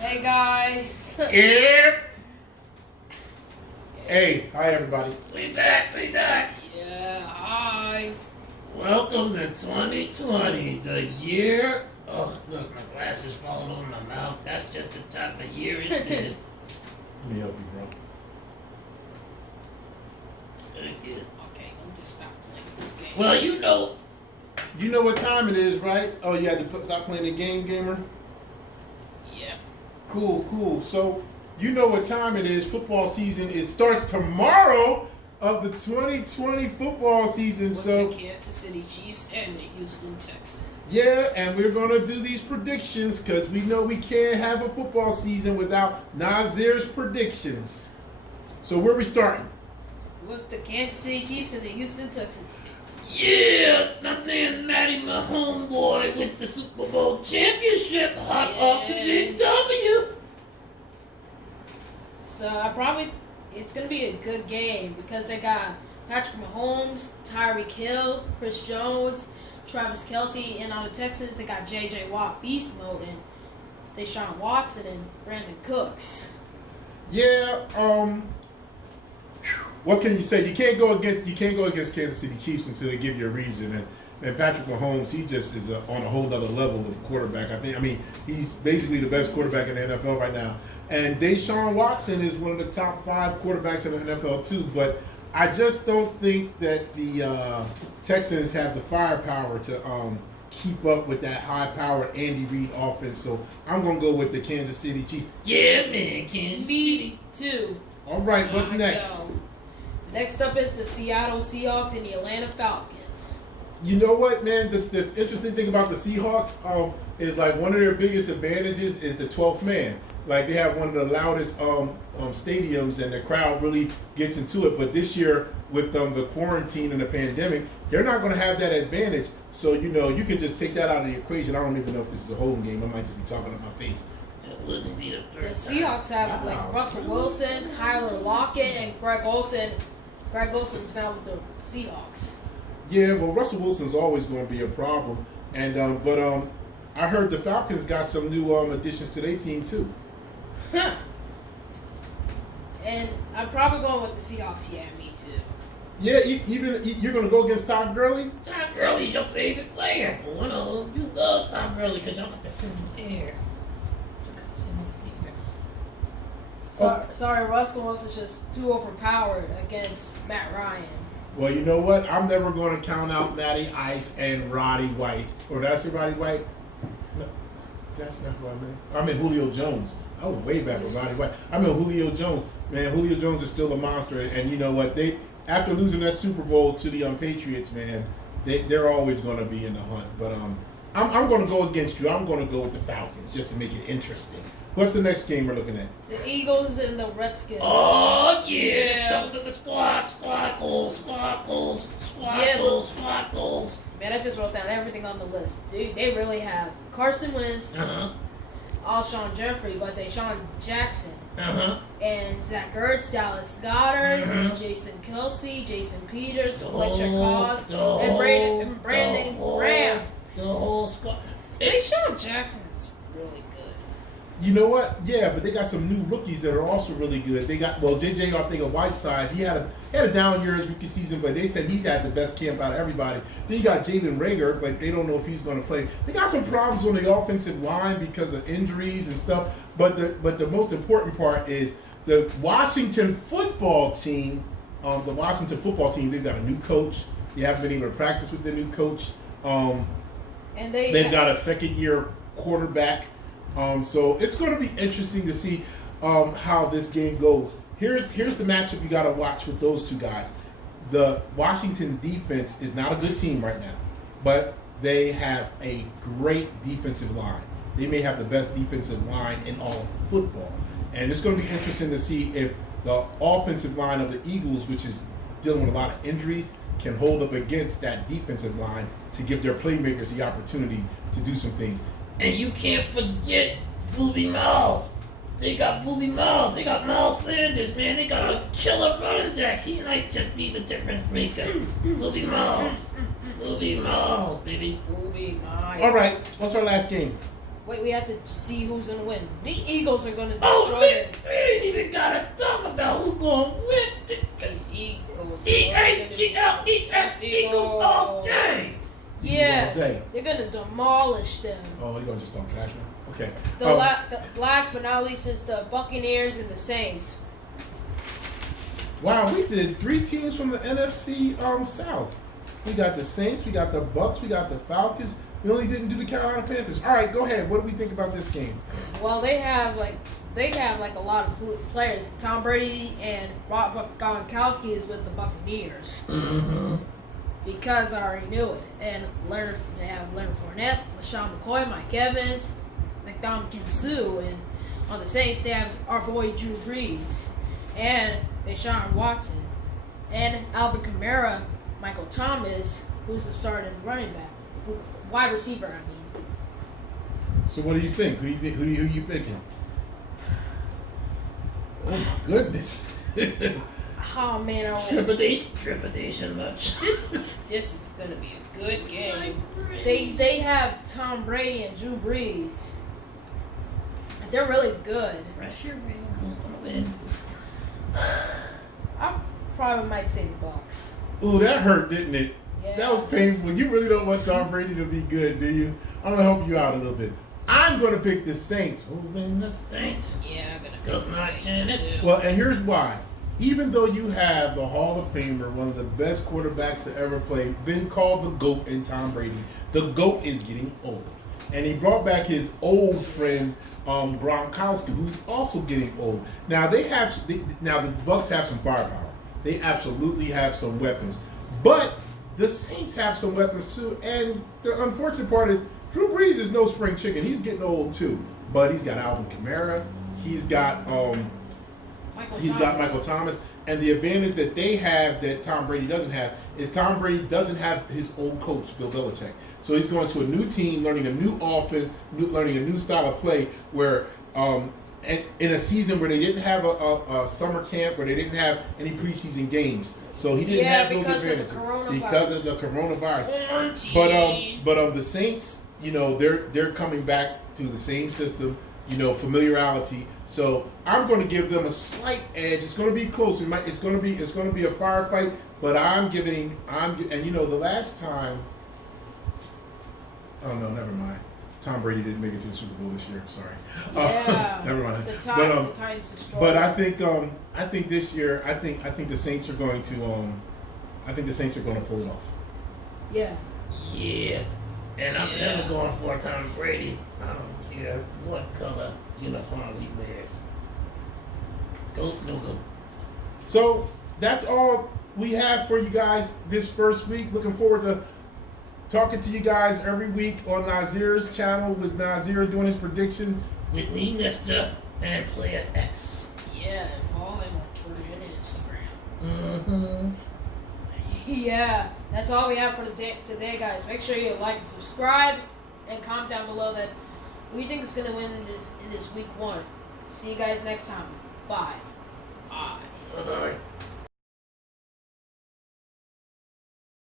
Hey guys. Yeah. Hey, hi everybody. We back. Yeah, hi. Welcome to 2020, the year. Oh, look, my glasses falling over my mouth. That's just the type of year it is. Let me help you, bro. Thank you. Okay, let me just stop playing this game. Well, you know. You know what time it is, right? Oh, you had to stop playing the game, gamer? Yeah. Cool. So, you know what time it is. Football season. It starts tomorrow of the 2020 football season. With So, the Kansas City Chiefs and the Houston Texans. yeah, and we're going to do these predictions because we know we can't have a football season without Nazir's predictions. So, where we starting? With the Kansas City Chiefs and the Houston Texans. Yeah, my man Matty, my homeboy, with the Super Bowl championship, hot off the big W. So it's gonna be a good game because they got Patrick Mahomes, Tyreek Hill, Chris Jones, Travis Kelce, and on the Texans they got J.J. Watt beast mode and Deshaun Watson and Brandon Cooks. Yeah, what can you say? You can't go against Kansas City Chiefs until they give you a reason. And Patrick Mahomes, he just is on a whole other level of quarterback. I mean, he's basically the best quarterback in the NFL right now. And Deshaun Watson is one of the top 5 quarterbacks in the NFL too. But I just don't think that the Texans have the firepower to keep up with that high-powered Andy Reid offense. So I'm gonna go with the Kansas City Chiefs. Yeah, man, Kansas Me City. too. All right, what's next? Next up is the Seattle Seahawks and the Atlanta Falcons. You know what, man? The interesting thing about the Seahawks is like one of their biggest advantages is the 12th man. Like they have one of the loudest stadiums, and the crowd really gets into it. But this year, with the quarantine and the pandemic, they're not going to have that advantage. So you can just take that out of the equation. I don't even know if this is a home game. I might just be talking out my face. It wouldn't be the The first Seahawks time. have like Russell Wilson, Tyler Lockett, and Greg Olsen. Greg Olsen's now with the Seahawks. Yeah, well, Russell Wilson's always going to be a problem, and but I heard the Falcons got some new additions to their team too. Huh. And I'm probably going with the Seahawks. Yeah, me too. Yeah, even you're going to go against Todd Gurley? Todd Gurley's your favorite player. One of them. You love Todd Gurley because y'all got the same hair. Sorry, Russell Wilson's just too overpowered against Matt Ryan. Well, you know what? I'm never going to count out Matty Ice and Roddy White. Or did I say Roddy White? No, that's not what I meant. I meant Julio Jones. I was way back with Roddy White. I meant Julio Jones. Man, Julio Jones is still a monster. And you know what? They after losing that Super Bowl to the Patriots, man, they're always going to be in the hunt. But I'm going to go against you. I'm going to go with the Falcons just to make it interesting. What's the next game we're looking at? The Eagles and the Redskins. Oh, yeah. Yeah. Tell them the squad goals. Man, I just wrote down everything on the list. Dude, they really have Carson Wentz, Alshon Jeffrey, but Deshaun Jackson, and Zach Ertz, Dallas Goedert, Jason Kelce, Jason Peters, Fletcher Cox, and Brandon Graham. The whole squad. Deshaun Jackson is really good. You know what? Yeah, but they got some new rookies that are also really good. They got JJ, I think, on Whiteside. He had a down year his rookie season, but they said he had the best camp out of everybody. Then you got Jalen Reagor, but they don't know if he's going to play. They got some problems on the offensive line because of injuries and stuff. But the most important part is the Washington football team. They've got a new coach. They haven't been able to practice with the new coach. And they've got a second-year quarterback. So it's going to be interesting to see how this game goes. Here's the matchup you got to watch with those two guys. The Washington defense is not a good team right now, but they have a great defensive line. They may have the best defensive line in all of football. And it's going to be interesting to see if the offensive line of the Eagles, which is dealing with a lot of injuries, can hold up against that defensive line to give their playmakers the opportunity to do some things. And you can't forget Booby Miles. They got Booby Miles. They got Miles Sanders, man. They got a killer running back. He might just be the difference maker. Booby Miles. Booby Miles, baby. Booby Miles. All right, what's our last game? Wait, we have to see who's gonna win. The Eagles are gonna destroy Oh, it. we ain't even gotta talk about who's gonna win. The Eagles. EAGLES Eagles all day. Yeah, All day. they're gonna demolish them. Oh, you're gonna just talk trash now? Okay. The last but not least is the Buccaneers and the Saints. Wow, we did 3 teams from the NFC South. We got the Saints, we got the Bucs, we got the Falcons. We only didn't do the Carolina Panthers. All right, go ahead. What do we think about this game? Well, they have like a lot of players. Tom Brady and Rob Gronkowski is with the Buccaneers. Mm-hmm. Because I already knew it. And they have Leonard Fournette, LaShawn McCoy, Mike Evans, Ndamukong Suh, and on the Saints they have our boy Drew Brees and Deshaun Watson and Alvin Kamara, Michael Thomas, who's the starting running back, wide receiver. I mean. So what do you think? Who you picking? Oh my goodness! Oh man, Trepidation much. This is gonna be a good game. They have Tom Brady and Drew Brees. They're really good. Pressure, man. Gonna win. I probably might say the Bucs. Ooh, that hurt, didn't it? Yeah. That was painful. You really don't want Tom Brady to be good, do you? I'm gonna help you out a little bit. I'm gonna pick the Saints. Oh man, the Saints. Yeah, I'm gonna Go pick the Saints. Saints too. Well, and here's why. Even though you have the Hall of Famer, one of the best quarterbacks to ever play, been called the GOAT in Tom Brady, the GOAT is getting old. And he brought back his old friend, Gronkowski, who's also getting old. Now the Bucs have some firepower. They absolutely have some weapons. But the Saints have some weapons too. And the unfortunate part is Drew Brees is no spring chicken. He's getting old too. But he's got Alvin Kamara. He's got Michael Thomas. And the advantage that they have that Tom Brady doesn't have is Tom Brady doesn't have his old coach, Bill Belichick. So he's going to a new team, learning a new offense, learning a new style of play where in a season where they didn't have a summer camp, where they didn't have any preseason games. So he didn't have those advantages because of the coronavirus. But the Saints, they're coming back to the same system, familiarity. So I'm going to give them a slight edge. It's going to be close. It's going to be a firefight. But the last time. Oh no, never mind. Tom Brady didn't make it to the Super Bowl this year. Sorry. Yeah. Never mind. The Titans destroyed. But I think this year, I think the Saints are going to pull it off. Yeah. Yeah. And I'm never going for Tom Brady. I don't care what color uniform he wears. Goat, no goat. So that's all we have for you guys this first week. Looking forward to talking to you guys every week on Nazir's channel with Nazir doing his predictions. With me, Mr. and Player X. Yeah, follow him on Twitter and Instagram. Mm-hmm. Yeah, that's all we have for today, guys. Make sure you like and subscribe and comment down below that who you think is going to win in this week 1. See you guys next time. Bye. Bye.